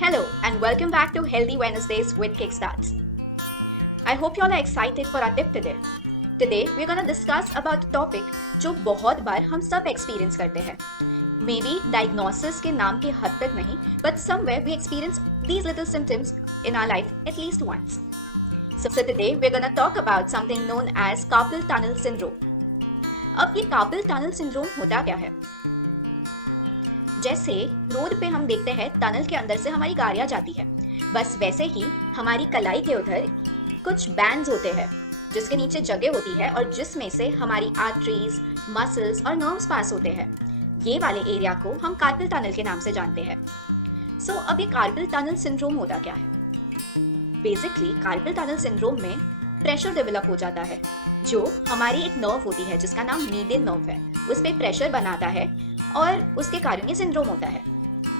Hello and welcome back to Healthy Wednesdays with Kickstarts. I hope you all are excited for our tip today. Today we're going to discuss about a topic जो बहुत बार हम सब experience करते हैं. Maybe diagnosis के नाम के हद तक नहीं, but somewhere we experience these little symptoms in our life at least once. So today we're going to talk about something known as carpal tunnel syndrome. अब ये carpal tunnel syndrome होता क्या है? जैसे रोड पे हम देखते हैं टनल के अंदर से हमारी गाड़ियां जाती है, बस वैसे ही हमारी कलाई के उधर कुछ बैंड्स होते हैं जिसके नीचे जगह होती है और जिसमें से हमारी आर्टरीज, मसल्स और नर्व्स पास होते हैं. ये वाले एरिया को हम कार्पल टनल के नाम से जानते हैं. सो अब ये कार्पल टनल सिंड्रोम होता क्या है? बेसिकली कार्पल टनल सिंड्रोम में प्रेशर डेवलप हो जाता है जो हमारी एक नर्व होती है जिसका नाम मीडियन नर्व है, उस पर प्रेशर बनाता है और उसके कारण ये सिंड्रोम होता है.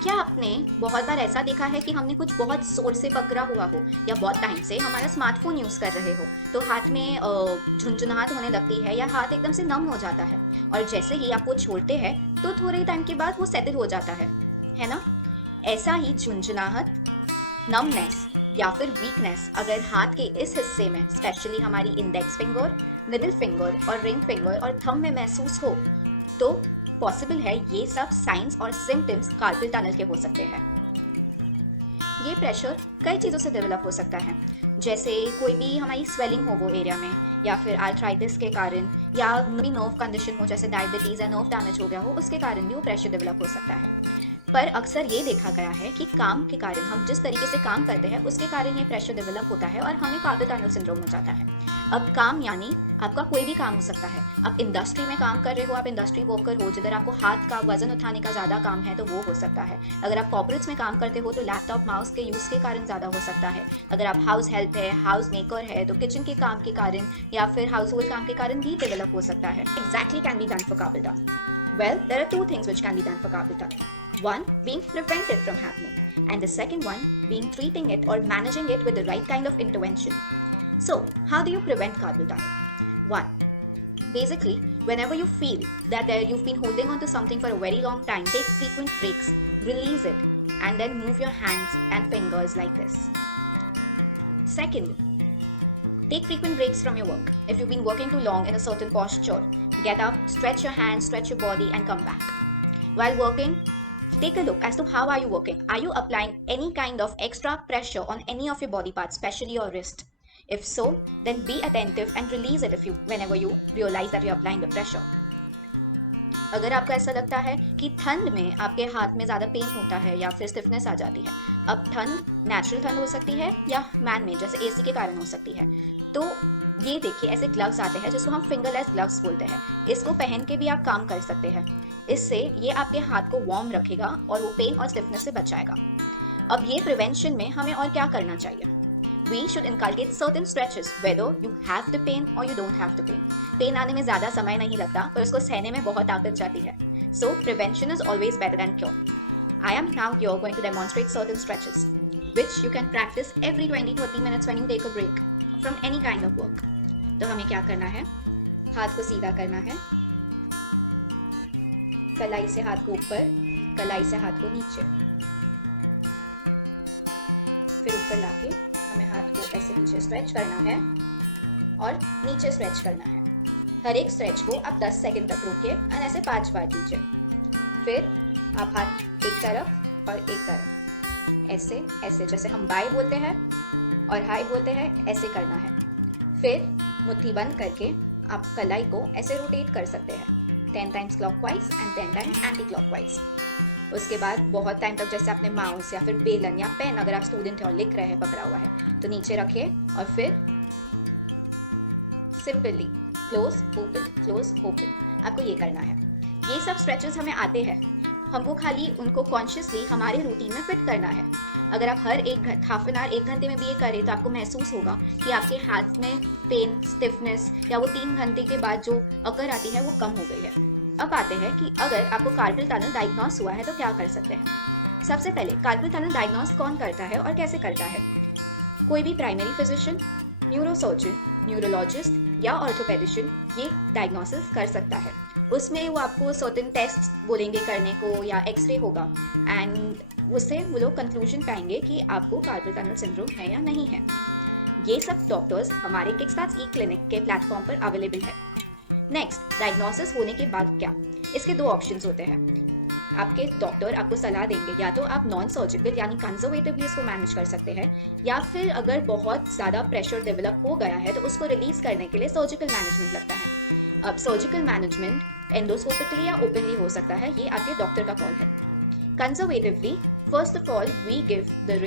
क्या आपने बहुत बार ऐसा देखा है कि हमने कुछ बहुत जोर से पकड़ा हुआ हो या बहुत टाइम से हमारा स्मार्टफोन यूज कर रहे हो तो हाथ में झुंझुनाहट होने लगती है या हाथ एकदम से नम हो जाता है और जैसे ही आप वो छोड़ते हैं तो थोड़े टाइम के बाद वो सेटल हो जाता है ना? ऐसा ही झुंझुनाहट, नमनेस या फिर वीकनेस अगर हाथ के इस हिस्से में स्पेशली हमारी इंडेक्स फिंगर, मिडिल फिंगर और रिंग फिंगर और थंब में महसूस हो तो पॉसिबल है ये सब साइंस और सिम्टम्स कार्पल टनल के हो सकते हैं. ये प्रेशर कई चीज़ों से डेवलप हो सकता है, जैसे कोई भी हमारी स्वेलिंग हो वो एरिया में या फिर आर्थराइटिस के कारण या नर्व कंडीशन हो जैसे डायबिटीज़ या नर्व डैमेज हो गया हो उसके कारण भी वो प्रेशर डेवलप हो सकता है. पर अक्सर ये देखा गया है कि काम के कारण हम जिस तरीके से काम करते हैं उसके कारण ये प्रेशर डेवलप होता है और हमें कार्पल टनल सिंड्रोम हो जाता है. अब काम यानी आपका कोई भी काम हो सकता है. आप इंडस्ट्री में काम कर रहे हो, आप इंडस्ट्री वर्कर हो जिधर आपको हाथ का वजन उठाने का ज़्यादा काम है तो वो हो सकता है. अगर आप कॉर्पोरेट्स में काम करते हो तो लैपटॉप माउस के यूज़ के कारण ज़्यादा हो सकता है. अगर आप हाउस हेल्प है, हाउस मेकर है तो किचन के काम के कारण या फिर हाउस होल्ड काम के कारण भी डेवलप हो सकता है. Exactly can be done for carpal tunnel. Well, there are two things which can be done for carpal tunnel. One, being prevented from happening, and the second one, being treating it or managing it with the right kind of intervention. So, how do you prevent carpal tunnel? One, basically, whenever you feel that you've been holding on to something for a very long time, take frequent breaks, release it, and then move your hands and fingers like this. Second, take frequent breaks from your work. If you've been working too long in a certain posture, get up, stretch your hands, stretch your body and come back. While working, take a look as to how are you working. Are you applying any kind of extra pressure on any of your body parts, especially your wrist? If so, then be attentive and release it whenever you realize that you're applying the pressure. अगर आपको ऐसा लगता है कि ठंड में आपके हाथ में ज़्यादा पेन होता है या फिर स्टिफनेस आ जाती है, अब ठंड नेचुरल ठंड हो सकती है या मैन मेड जैसे एसी के कारण हो सकती है, तो ये देखिए ऐसे ग्लव्स आते हैं जिसको हम फिंगरलेस ग्लव्स बोलते हैं. इसको पहन के भी आप काम कर सकते हैं. इससे ये आपके हाथ को वार्म रखेगा और वो पेन और स्टिफनेस से बचाएगा. अब ये प्रिवेंशन में हमें और क्या करना चाहिए? We should inculcate certain stretches whether you have the pain or you don't have the pain. Pain आने में ज़्यादा समय नहीं लगता पर उसको सहने में बहुत ताकत जाती है. So prevention is always better than cure. I am now here going to demonstrate certain stretches which you can practice every 20-30 minutes when you take a break from any kind of work. तो हमें क्या करना है? हाथ को सीधा करना है, कलाई से हाथ को ऊपर, कलाई से हाथ को नीचे, फिर ऊपर लाके हमें हाथ को ऐसे नीचे स्ट्रेच करना है और नीचे स्ट्रेच करना है. हर एक स्ट्रेच को आप 10 सेकंड तक रोकिए और ऐसे 5 बार कीजिए. फिर आप हाथ एक तरफ और एक तरफ ऐसे ऐसे जैसे हम बाय बोलते हैं और हाई बोलते हैं ऐसे करना है. फिर मुट्ठी बंद करके आप कलाई को ऐसे रोटेट कर सकते हैं 10 times clockwise and 10 times anti clockwise. उसके बाद बहुत टाइम तक जैसे आपने माउस या फिर बेलन या पेन अगर आप स्टूडेंट हो लिख रहे हैं पकड़ा हुआ है तो नीचे रखिए और फिर सिंपली क्लोज ओपन आपको ये करना है. ये सब स्ट्रेचेस हमें आते हैं, हमको खाली उनको कॉन्शियसली हमारे रूटीन में फिट करना है. अगर आप हर हाफ एन आवर 1 घंटे में भी ये करें तो आपको महसूस होगा कि आपके हाथ में पेन, स्टिफनेस या वो 3 घंटे के बाद जो अकर आती है वो कम हो गई है. अब आते हैं कि अगर आपको कार्पल टनल डायग्नोस हुआ है तो क्या कर सकते हैं. सबसे पहले कार्पल टनल डायग्नोस कौन करता है और कैसे करता है? कोई भी प्राइमरी फिजिशियन, न्यूरोसर्जन न्यूरोलॉजिस्ट या ऑर्थोपेडिशियन ये डायग्नोसिस कर सकता है। उसमें वो आपको सर्टेन टेस्ट बोलेंगे करने को या एक्सरे होगा, एंड उससे वो लोग कंक्लूजन पाएंगे कि आपको कार्पल टनल सिंड्रोम है या नहीं है। ये सब डॉक्टर्स हमारे किकस्टार्ट ई क्लिनिक के प्लेटफॉर्म पर अवेलेबल है। नेक्स्ट, डायग्नोसिस होने के बाद क्या? इसके दो ऑप्शंस होते हैं। आपके डॉक्टर आपको सलाह देंगे, या तो आप नॉन सर्जिकल यानी कंजर्वेटिवली इसको मैनेज कर सकते हैं, या फिर अगर बहुत ज़्यादा प्रेशर डेवलप हो गया है तो उसको रिलीज करने के लिए सर्जिकल मैनेजमेंट लगता है। अब सर्जिकल मैनेजमेंट एंडोस्कोपिकली या ओपनली हो सकता है, ये आपके डॉक्टर का कॉल है। Conservatively, first of all we give the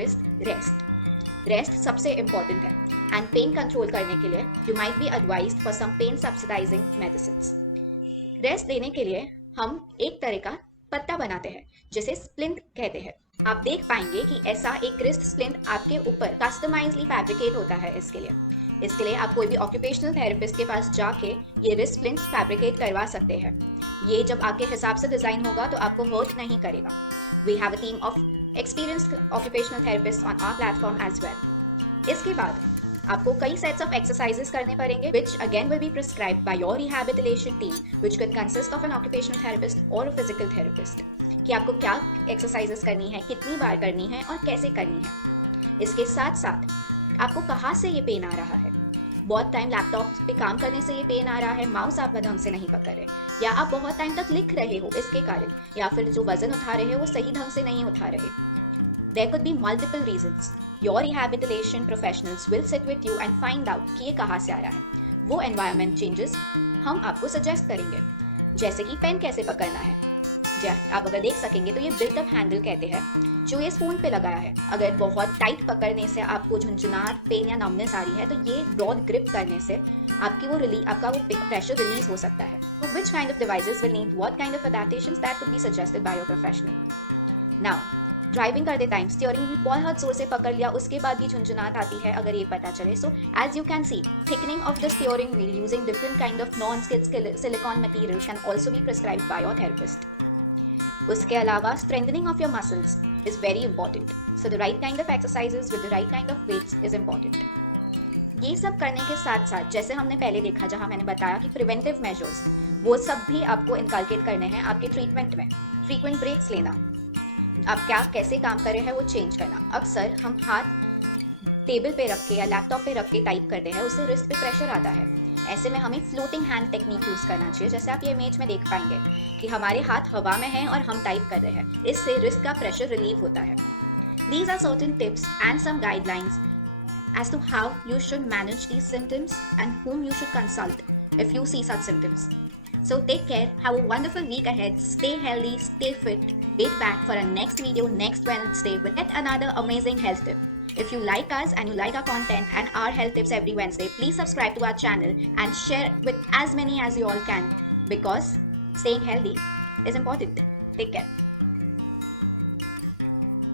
rest. Rest सबसे इंपॉर्टेंट है, एंड पेन कंट्रोल करने के लिए you might be advised for some pain subsidizing medicines. Rest देने के लिए हम एक तरह का पत्ता बनाते हैं जिसे स्प्लिंट कहते हैं। आप देख पाएंगे कि ऐसा एक रिस्ट स्प्लिंट आपके ऊपर कस्टमाइजली फैब्रिकेट होता है। इसके लिए आप कोई भी ऑक्यूपेशनल थेरेपिस्ट के पास जाके ये रिस्ट स्प्लिंट फैब्रिकेट करवा सकते हैं। ये जब आपके हिसाब से डिजाइन होगा तो आपको हर्ट नहीं करेगा। We have a team of experienced occupational therapist on our platform as well. इसके बाद आपको कई सेट्स ऑफ एक्सरसाइजेस करने पड़ेंगे which again will be prescribed by your rehabilitation team which could consist of an occupational therapist or a physical therapist, कि आपको क्या exercises करनी है, कितनी बार करनी है और कैसे करनी है। इसके साथ साथ आपको कहाँ से ये पेन आ रहा है। बहुत टाइम लैपटॉप पे काम करने से ये पेन आ रहा है, माउस आप ढंग से नहीं पकड़ रहे, या आप बहुत टाइम तक लिख रहे हो इसके कारण, या फिर जो वजन उठा रहे हो वो सही ढंग से नहीं उठा रहे। There could be multiple reasons. Your rehabilitation professionals will sit with you and find out कि ये कहाँ से आ रहा है। वो environment changes हम आपको suggest करेंगे, जैसे कि पेन कैसे पकड़ना है। आप अगर देख सकेंगे तो ये बिल्ट अप हैंडल कहते हैं, जो ये स्पून पे लगाया है। अगर बहुत टाइट पकड़ने से आपको झुंझुनाहट, पेन या नमनेस आ रही है तो ये ब्रॉड ग्रिप करने से आपका वो प्रेशर रिलीज हो सकता है। So which kind of devices will need what kind of adaptations, that could be suggested by your professional. Now, driving करते टाइम स्टीयरिंग भी बहुत जोर से पकड़ लिया, उसके बाद भी झुंझुनाहट आती है अगर ये पता चले। So as you can see, thickening of the steering wheel using different kind of non skid silicon materials can also be prescribed by your therapist. उसके अलावा strengthening of your muscles is very important, so the right kind of exercises with the right kind of weights is important. ये सब करने के साथ साथ, जैसे हमने पहले देखा, जहां मैंने बताया कि प्रिवेंटिव मेजर्स, वो सब भी आपको इनकलकेट करने हैं आपके ट्रीटमेंट में। फ्रीक्वेंट ब्रेक्स लेना, आप क्या कैसे काम कर रहे हैं वो चेंज करना। अक्सर हम हाथ टेबल पे रख के या लैपटॉप पे रख के टाइप करते हैं, उससे रिस्ट पे प्रेशर आता है। ऐसे में हमें फ्लोटिंग हैंड टेक्निक यूज करना चाहिए, जैसे आप ये इमेज में देख पाएंगे कि हमारे हाथ हवा में हैं और हम टाइप कर रहे हैं, इससे रिस्ट का प्रेशर रिलीव होता है। These are certain tips and some guidelines as to how you should manage these symptoms and whom you should consult if you see such symptoms. So take care, have a wonderful week ahead, stay healthy, stay fit. Wait back for our next video next Wednesday with yet another amazing health tip. If you like us and you like our content and our health tips every Wednesday, please subscribe to our channel and share with as many as you all can, because staying healthy is important. Take care.